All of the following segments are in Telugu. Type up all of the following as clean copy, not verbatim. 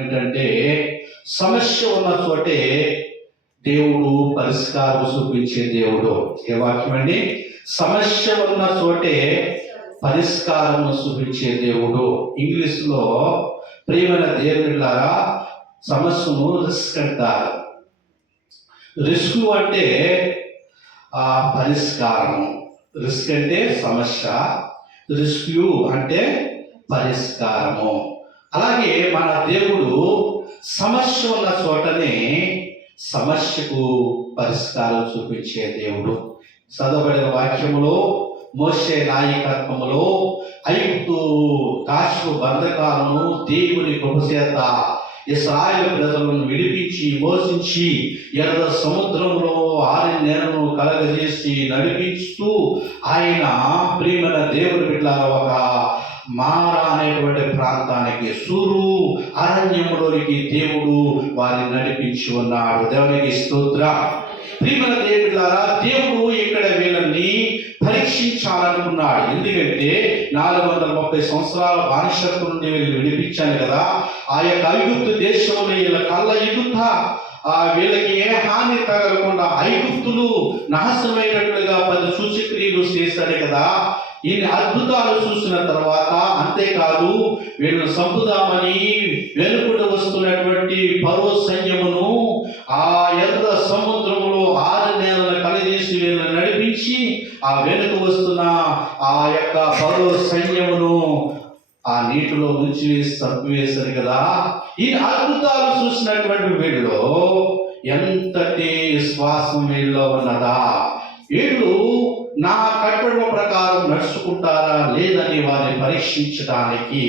ఏంటంటే సమస్య ఉన్న చోటే దేవుడు పరిష్కారం చూపించే దేవుడు. ఏ వాక్యం అండి? సమస్య ఉన్న చోటే పరిష్కారం చూపించే దేవుడు. ఇంగ్లీష్లో ప్రియమైన దేవుడిలారా సమస్యను రిస్క్ అంటారు. రిస్క్ అంటే పరిష్కారము. రిస్క్ అంటే సమస్య, రిస్క్యూ అంటే పరిష్కారము. అలాగే మన దేవుడు సమస్య ఉన్న చోటనే సమస్యకు పరిష్కారం చూపించే దేవుడు. చదవబడిన వాక్యములో మోషే నాయకత్వములో ఐగుప్తు కాశపు బంధకాలను దేవుని కృపచేత ఇశ్రాయేలు ప్రజలను విడిపించి మోసించి ఎర్ర సముద్రంలో ఆరి నేలను కలగజేసి నడిపిస్తూ ఆయన ప్రియమైన దేవుని బిడ్డలారా ఒక మారా అనేటువంటి ప్రాంతానికి సూరు అరణ్యములోనికి దేవుడు వారిని నడిపించి ఉన్నాడు. దేవునికి స్తోత్రం. ప్రియమైన దేవుడిలారా దేవుడు ఇక్కడ వీళ్ళని పరీక్షించాలనుకున్నాడు. ఎందుకంటే 430 సంవత్సరాల బానిసత్వం నుండి వీళ్ళు విడిపించాను కదా. ఆ యొక్క ఐగుప్తు దేశంలో వీళ్ళ కళ్ళ ఎదుట వీళ్ళకి ఏ హాని తగలకుండా ఐగుప్తులు నాశనమైనట్లుగా 10 సూచక్రియలు చేశాడు కదా. ఈ అద్భుతాలు చూసిన తర్వాత అంతేకాదు వీళ్ళను చంపుదామని వెనుకడు వస్తున్నటువంటి ఫరో సైన్యమును ఆ ఎర్ర సముద్రములో 6 నేలలు కలిగేసి వీళ్ళని నడిపించి ఆ వెనుక వస్తున్న ఆ యొక్క ఫరో సైన్యమును ఆ నీటిలో ఉంచి చంపివేశారు కదా. ఈ అద్భుతాలు చూసినటువంటి వీళ్ళు ఎంతటి విశ్వాసం వీళ్ళలో ఉన్నదా, వీళ్ళు నా కట్టడల ప్రకారం నడుచుకుంటారా లేదని వారిని పరీక్షించడానికి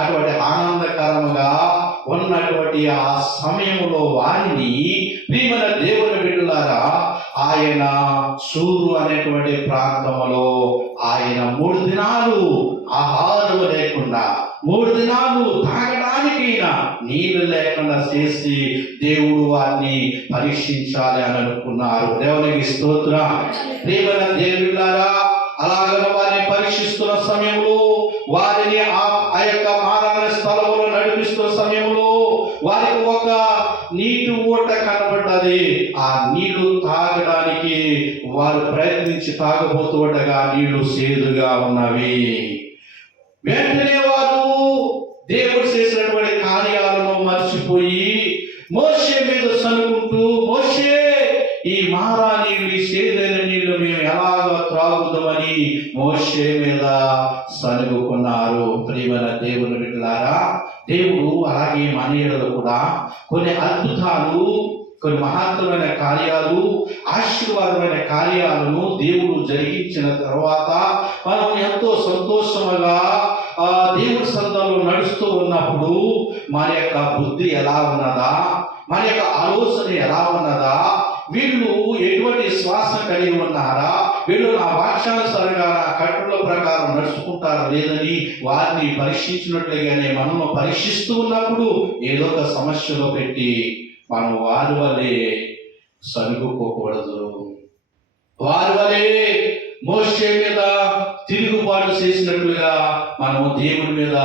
అటువంటి ఆనందకరంగా ఉన్నటువంటి ఆ సమయంలో వారిని ప్రియమైన దేవుని బిడ్డలారా ఆయన సూరు అనేటువంటి ప్రాంతంలో ఆయన 3 దినాలు ఆహారం లేకుండా 3 దినాలు తాగడానికైనా నీళ్లు లేకుండా చేసి దేవుడు వారిని పరీక్షించాలి అని అనుకున్నారు. దేవునికి స్తోత్రం. ప్రియమైన దేవులారా అలాగ వారిని పరీక్షిస్తున్న సమయంలో వారిని ఆ యొక్క మారాణ స్థలంలో నడిపిస్తున్న సమయంలో వారికి ఒక నీటి ఊట కనబడ్డది. ఆ నీళ్లు తాగడానికి వారు ప్రయత్నించి తాగబోతుండగా నీళ్లు చేదుగా ఉన్నవి. వెంటనే వారు దేవుడు చేసినటువంటి కార్యాలను మర్చిపోయి మోషే మీద సనుకుంటూ, మోషే ఈ మారా నీళ్ళు ఈ చేదైన నీళ్లు మేము ఎలాగ త్రాగుదామని మోషే మీద సనుగుకున్నారు. ప్రియమైన దేవుని బిడ్డలారా దేవుడు అలాగే మన ఎడల కూడా కొన్ని అద్భుతాలు, కొన్ని మహత్తరమైన కార్యాలు, ఆశీర్వాదమైన కార్యాలను దేవుడు జరిగించిన తర్వాత మనం ఎంతో సంతోషముగా దేవుడి సంఘంలో నడుస్తూ ఉన్నప్పుడు మన యొక్క బుద్ధి ఎలా ఉన్నదా, మన యొక్క ఆలోచన ఎలా ఉన్నదా, వీళ్ళు ఎటువంటి విశ్వాసం కలిగి ఉన్నారా, వీళ్ళు నా వాక్యానుసారంగా నా కట్టుల ప్రకారం నడుచుకుంటారా లేదని వారిని పరీక్షించినట్లుగానే మనము పరీక్షిస్తూ ఉన్నప్పుడు ఏదో ఒక సమస్యలో పెట్టి మనం వారి వల్లే సనుగుకోకూడదు. వారి వల్లే మోషే మీద తిరుగుబాటు చేసినట్లుగా మనము దేవుడి మీద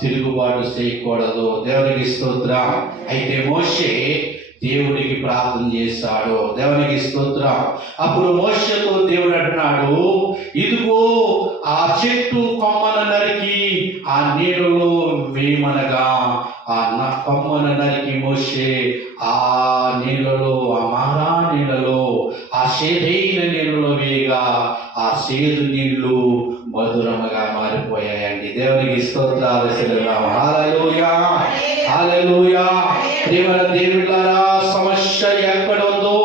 తిరుగుబాటు చేయకూడదు. దేవునికి స్తోత్రం. అయితే మోషే దేవుడికి ప్రార్థన చేశాడు. దేవునికి స్తోత్రం. అప్పుడు మోషేతో దేవుడు అంటున్నాడు, ఇదిగో ఆ చెట్టు కొమ్మను నరికి ఆ నీళ్ళలో వేయమనగా ఆ కొమ్మను నరికి మోషే ఆ నీళ్ళలో, ఆ మారా నీళ్ళలో, ఆ చేదైన నీళ్ళలో వేయగా ఆ చేదు నీళ్లు మధురముగా మారిపోయాయండి. దేవునికి స్తోత్రాలు చెల్లిద్దాం. హల్లెలూయా, హల్లెలూయా. ప్రియమైన దేవుళ్ళారా సమస్య ఎక్కడ ఉందో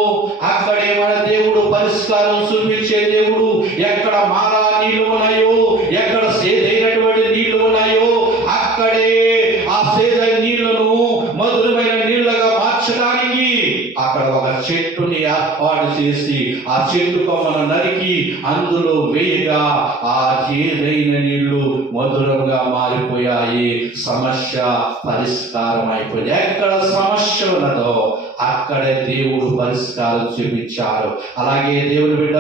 అక్కడే మన దేవుడు పరిష్కారం చూపించే దేవుడు. ఎక్కడ మారా నీళ్లు ఉన్నాయో, ఎక్కడ సేదైనటువంటి నీళ్లు ఉన్నాయో అక్కడే ఆ సేదైన నీళ్లను మధురమైన నీళ్లుగా మార్చడానికి అక్కడ ఒక చెట్టుని ఏర్పాటు చేసి ఆ చెట్టు కొమ్మను నరికి అందులో వేయగా ఆ చేదైన నీళ్లు మధురంగా మారిపోయాయి. సమస్య పరిష్కారం అయిపోయింది. ఎక్కడ సమస్య ఉన్నదో అక్కడే దేవుడు పరిష్కారం చూపించారు. అలాగే దేవుని బిడ్డ,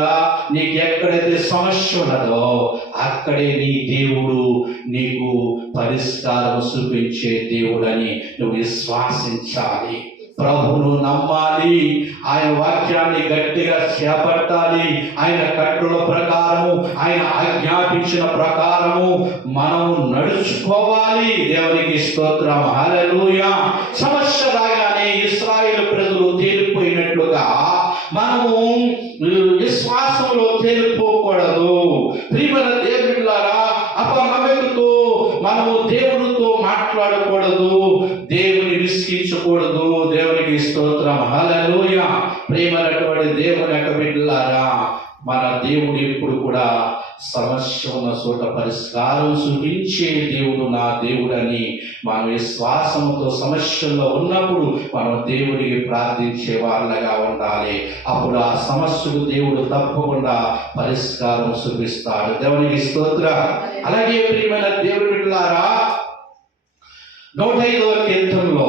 నీకు ఎక్కడైతే సమస్య ఉన్నదో అక్కడే నీ దేవుడు నీకు పరిష్కారం చూపించే దేవుడని నువ్వు విశ్వాసించాలి. ప్రభువును నమ్మాలి. ఆయన వాక్యాన్ని గట్టిగా చేపట్టాలి. ఆయన కట్టుల ప్రకారము, ఆయన ఆజ్ఞాపించిన ప్రకారము మనము నడుచుకోవాలి. దేవునికి స్తోత్రం. హల్లెలూయా. సమస్య రాగానే ఇశ్రాయేలు ప్రజలు తేలిపోయినట్లుగా మనము విశ్వాసంలో తేలిపోకూడదు. ప్రియమైన దేవుళ్ళారా, అపనమ్మకతో మనము దేవునితో మాట్లాడకూడదు, దేవుని విసిగించకూడదు. దేవునికి స్తోత్రం. హల్లెలూయా. ప్రియమైనటువంటి దేవుని యొక్క బిడ్డలారా, మన దేవుడు ఎప్పుడు కూడా సమస్య ఉన్న చోట పరిష్కారం చూపించే దేవుడు నా దేవుడని మనం విశ్వాసంతో సమస్యల్లో ఉన్నప్పుడు మనం దేవుడికి ప్రార్థించే వాళ్ళగా ఉండాలి. అప్పుడు ఆ సమస్యకు దేవుడు తప్పకుండా పరిష్కారం చూపిస్తాడు. దేవునికి స్తోత్రం. అలాగే ప్రియమైన దేవుడి బిడ్డలారా, 105వ కీర్తనలో